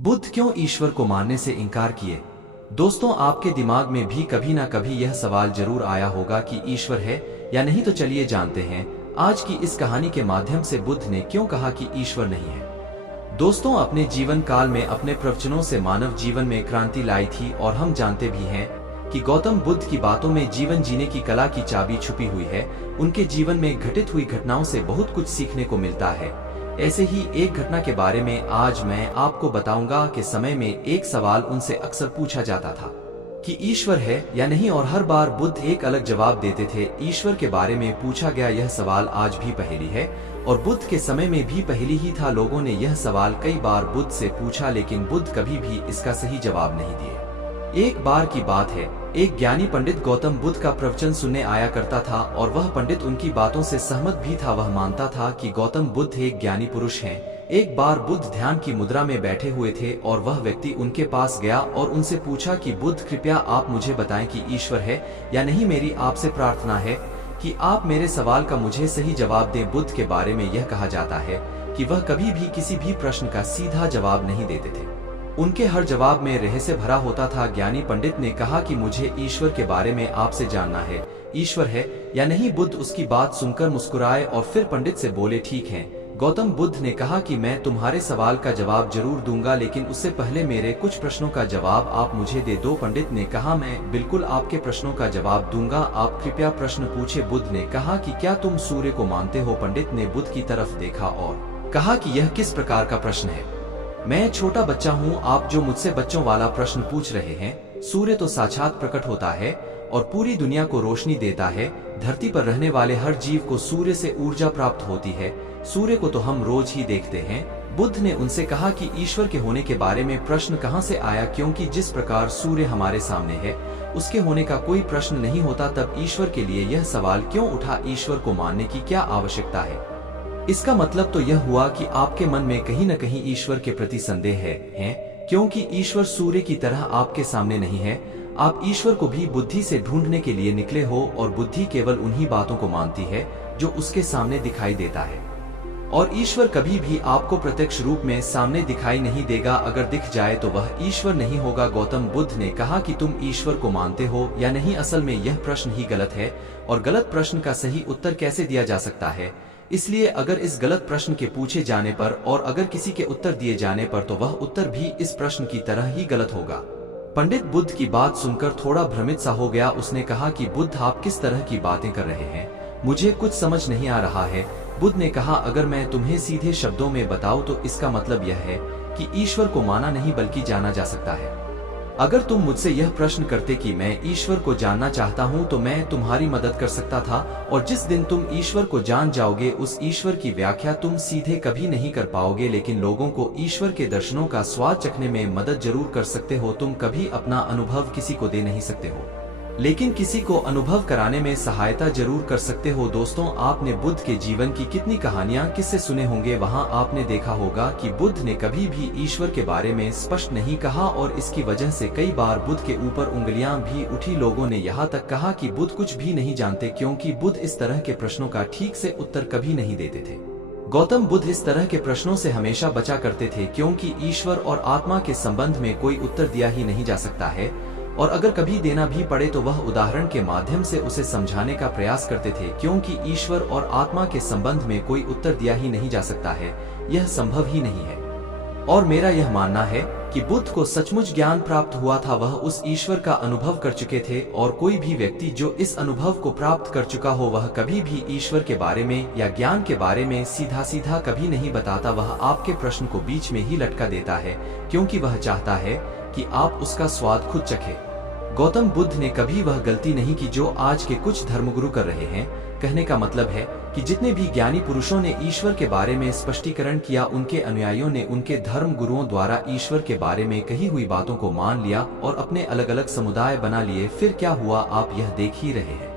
बुद्ध क्यों ईश्वर को मानने से इनकार किए। दोस्तों, आपके दिमाग में भी कभी ना कभी यह सवाल जरूर आया होगा कि ईश्वर है या नहीं। तो चलिए जानते हैं आज की इस कहानी के माध्यम से बुद्ध ने क्यों कहा कि ईश्वर नहीं है। दोस्तों, अपने जीवन काल में अपने प्रवचनों से मानव जीवन में क्रांति लाई थी और हम जानते भी हैं कि गौतम बुद्ध की बातों में जीवन जीने की कला की चाबी छुपी हुई है। उनके जीवन में घटित हुई घटनाओं से बहुत कुछ सीखने को मिलता है। ऐसे ही एक घटना के बारे में आज मैं आपको बताऊंगा कि समय में एक सवाल उनसे अक्सर पूछा जाता था कि ईश्वर है या नहीं, और हर बार बुद्ध एक अलग जवाब देते थे। ईश्वर के बारे में पूछा गया यह सवाल आज भी पहेली है और बुद्ध के समय में भी पहेली ही था। लोगों ने यह सवाल कई बार बुद्ध से पूछा, लेकिन बुद्ध कभी भी इसका सही जवाब नहीं दिए। एक बार की बात है, एक ज्ञानी पंडित गौतम बुद्ध का प्रवचन सुनने आया करता था और वह पंडित उनकी बातों से सहमत भी था। वह मानता था कि गौतम बुद्ध एक ज्ञानी पुरुष हैं। एक बार बुद्ध ध्यान की मुद्रा में बैठे हुए थे और वह व्यक्ति उनके पास गया और उनसे पूछा कि बुद्ध, कृपया आप मुझे बताएं कि ईश्वर है या नहीं। मेरी आपसे प्रार्थना है कि आप मेरे सवाल का मुझे सही जवाब दें। बुद्ध के बारे में यह कहा जाता है कि वह कभी भी किसी भी प्रश्न का सीधा जवाब नहीं देते थे। उनके हर जवाब में रहस्य भरा होता था। ज्ञानी पंडित ने कहा कि मुझे ईश्वर के बारे में आपसे जानना है, ईश्वर है या नहीं। बुद्ध उसकी बात सुनकर मुस्कुराए और फिर पंडित से बोले, ठीक है। गौतम बुद्ध ने कहा कि मैं तुम्हारे सवाल का जवाब जरूर दूंगा, लेकिन उससे पहले मेरे कुछ प्रश्नों का जवाब आप मुझे दे दो। पंडित ने कहा, मैं बिल्कुल आपके प्रश्नों का जवाब दूंगा, आप कृपया प्रश्न पूछे। बुद्ध ने कहा कि क्या तुम सूर्य को मानते हो। पंडित ने बुद्ध की तरफ देखा और कहा कि यह किस प्रकार का प्रश्न है। मैं छोटा बच्चा हूँ, आप जो मुझसे बच्चों वाला प्रश्न पूछ रहे हैं। सूर्य तो साक्षात प्रकट होता है और पूरी दुनिया को रोशनी देता है। धरती पर रहने वाले हर जीव को सूर्य से ऊर्जा प्राप्त होती है। सूर्य को तो हम रोज ही देखते हैं। बुद्ध ने उनसे कहा कि ईश्वर के होने के बारे में प्रश्न कहाँ से आया, क्योंकि जिस प्रकार सूर्य हमारे सामने है उसके होने का कोई प्रश्न नहीं होता। तब ईश्वर के लिए यह सवाल क्यों उठा, ईश्वर को मानने की क्या आवश्यकता है। इसका मतलब तो यह हुआ कि आपके मन में कहीं न कहीं ईश्वर के प्रति संदेह है, क्योंकि ईश्वर सूर्य की तरह आपके सामने नहीं है। आप ईश्वर को भी बुद्धि से ढूंढने के लिए निकले हो और बुद्धि केवल उन्हीं बातों को मानती है जो उसके सामने दिखाई देता है, और ईश्वर कभी भी आपको प्रत्यक्ष रूप में सामने दिखाई नहीं देगा। अगर दिख जाए तो वह ईश्वर नहीं होगा। गौतम बुद्ध ने कहा कि तुम ईश्वर को मानते हो या नहीं। असल में यह प्रश्न ही गलत है और गलत प्रश्न का सही उत्तर कैसे दिया जा सकता है। इसलिए अगर इस गलत प्रश्न के पूछे जाने पर और अगर किसी के उत्तर दिए जाने पर तो वह उत्तर भी इस प्रश्न की तरह ही गलत होगा। पंडित बुद्ध की बात सुनकर थोड़ा भ्रमित सा हो गया। उसने कहा कि बुद्ध, आप किस तरह की बातें कर रहे हैं, मुझे कुछ समझ नहीं आ रहा है। बुद्ध ने कहा, अगर मैं तुम्हें सीधे शब्दों में बताऊं तो इसका मतलब यह है कि ईश्वर को माना नहीं बल्कि जाना जा सकता है। अगर तुम मुझसे यह प्रश्न करते कि मैं ईश्वर को जानना चाहता हूं तो मैं तुम्हारी मदद कर सकता था, और जिस दिन तुम ईश्वर को जान जाओगे उस ईश्वर की व्याख्या तुम सीधे कभी नहीं कर पाओगे। लेकिन लोगों को ईश्वर के दर्शनों का स्वाद चखने में मदद जरूर कर सकते हो। तुम कभी अपना अनुभव किसी को दे नहीं सकते हो, लेकिन किसी को अनुभव कराने में सहायता जरूर कर सकते हो। दोस्तों, आपने बुद्ध के जीवन की कितनी कहानियां किससे सुने होंगे। वहां आपने देखा होगा कि बुद्ध ने कभी भी ईश्वर के बारे में स्पष्ट नहीं कहा और इसकी वजह से कई बार बुद्ध के ऊपर उंगलियां भी उठी। लोगों ने यहाँ तक कहा कि बुद्ध कुछ भी नहीं जानते, क्योंकि बुद्ध इस तरह के प्रश्नों का ठीक से उत्तर कभी नहीं देते थे। गौतम बुद्ध इस तरह के प्रश्नों से हमेशा बचा करते थे, क्योंकि ईश्वर और आत्मा के संबंध में कोई उत्तर दिया ही नहीं जा सकता है, और अगर कभी देना भी पड़े तो वह उदाहरण के माध्यम से उसे समझाने का प्रयास करते थे, क्योंकि ईश्वर और आत्मा के संबंध में कोई उत्तर दिया ही नहीं जा सकता है, यह संभव ही नहीं है। और मेरा यह मानना है कि बुद्ध को सचमुच ज्ञान प्राप्त हुआ था। वह उस ईश्वर का अनुभव कर चुके थे, और कोई भी व्यक्ति जो इस अनुभव को प्राप्त कर चुका हो वह कभी भी ईश्वर के बारे में या ज्ञान के बारे में सीधा सीधा कभी नहीं बताता। वह आपके प्रश्न को बीच में ही लटका देता है, क्योंकि वह चाहता है कि आप उसका स्वाद खुद चखें। गौतम बुद्ध ने कभी वह गलती नहीं की जो आज के कुछ धर्मगुरु कर रहे हैं। कहने का मतलब है कि जितने भी ज्ञानी पुरुषों ने ईश्वर के बारे में स्पष्टीकरण किया, उनके अनुयायियों ने उनके धर्म गुरुओं द्वारा ईश्वर के बारे में कही हुई बातों को मान लिया और अपने अलग अलग समुदाय बना लिए। फिर क्या हुआ, आप यह देख ही रहे हैं।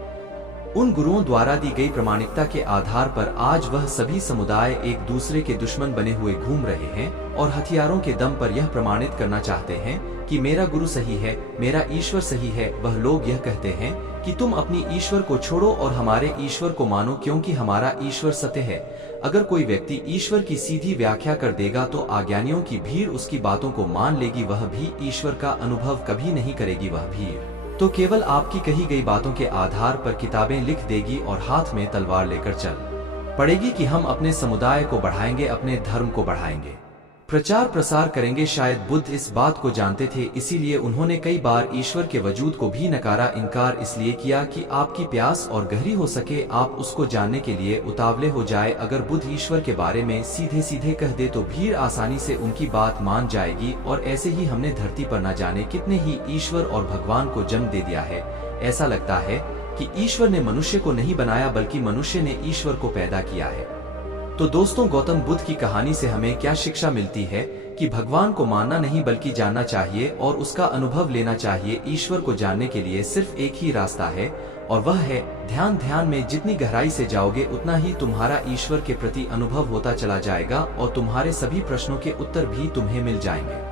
उन गुरुओं द्वारा दी गई प्रामाणिकता के आधार पर आज वह सभी समुदाय एक दूसरे के दुश्मन बने हुए घूम रहे हैं और हथियारों के दम पर यह प्रमाणित करना चाहते हैं कि मेरा गुरु सही है, मेरा ईश्वर सही है। वह लोग यह कहते हैं कि तुम अपनी ईश्वर को छोड़ो और हमारे ईश्वर को मानो, क्योंकि हमारा ईश्वर सत्य है। अगर कोई व्यक्ति ईश्वर की सीधी व्याख्या कर देगा तो अज्ञानियों की भीड़ उसकी बातों को मान लेगी, वह भी ईश्वर का अनुभव कभी नहीं करेगी। वह भीड़ तो केवल आपकी कही गई बातों के आधार पर किताबें लिख देगी और हाथ में तलवार लेकर चल पड़ेगी कि हम अपने समुदाय को बढ़ाएंगे, अपने धर्म को बढ़ाएंगे, प्रचार प्रसार करेंगे। शायद बुद्ध इस बात को जानते थे, इसीलिए उन्होंने कई बार ईश्वर के वजूद को भी नकारा। इनकार इसलिए किया कि आपकी प्यास और गहरी हो सके, आप उसको जानने के लिए उतावले हो जाए। अगर बुद्ध ईश्वर के बारे में सीधे सीधे कह दे तो भीड़ आसानी से उनकी बात मान जाएगी। और ऐसे ही हमने धरती पर न जाने कितने ही ईश्वर और भगवान को जन्म दे दिया है। ऐसा लगता है कि ईश्वर ने मनुष्य को नहीं बनाया, बल्कि मनुष्य ने ईश्वर को पैदा किया है। तो दोस्तों, गौतम बुद्ध की कहानी से हमें क्या शिक्षा मिलती है कि भगवान को मानना नहीं बल्कि जानना चाहिए और उसका अनुभव लेना चाहिए। ईश्वर को जानने के लिए सिर्फ एक ही रास्ता है और वह है ध्यान। ध्यान में जितनी गहराई से जाओगे उतना ही तुम्हारा ईश्वर के प्रति अनुभव होता चला जाएगा और तुम्हारे सभी प्रश्नों के उत्तर भी तुम्हें मिल जाएंगे।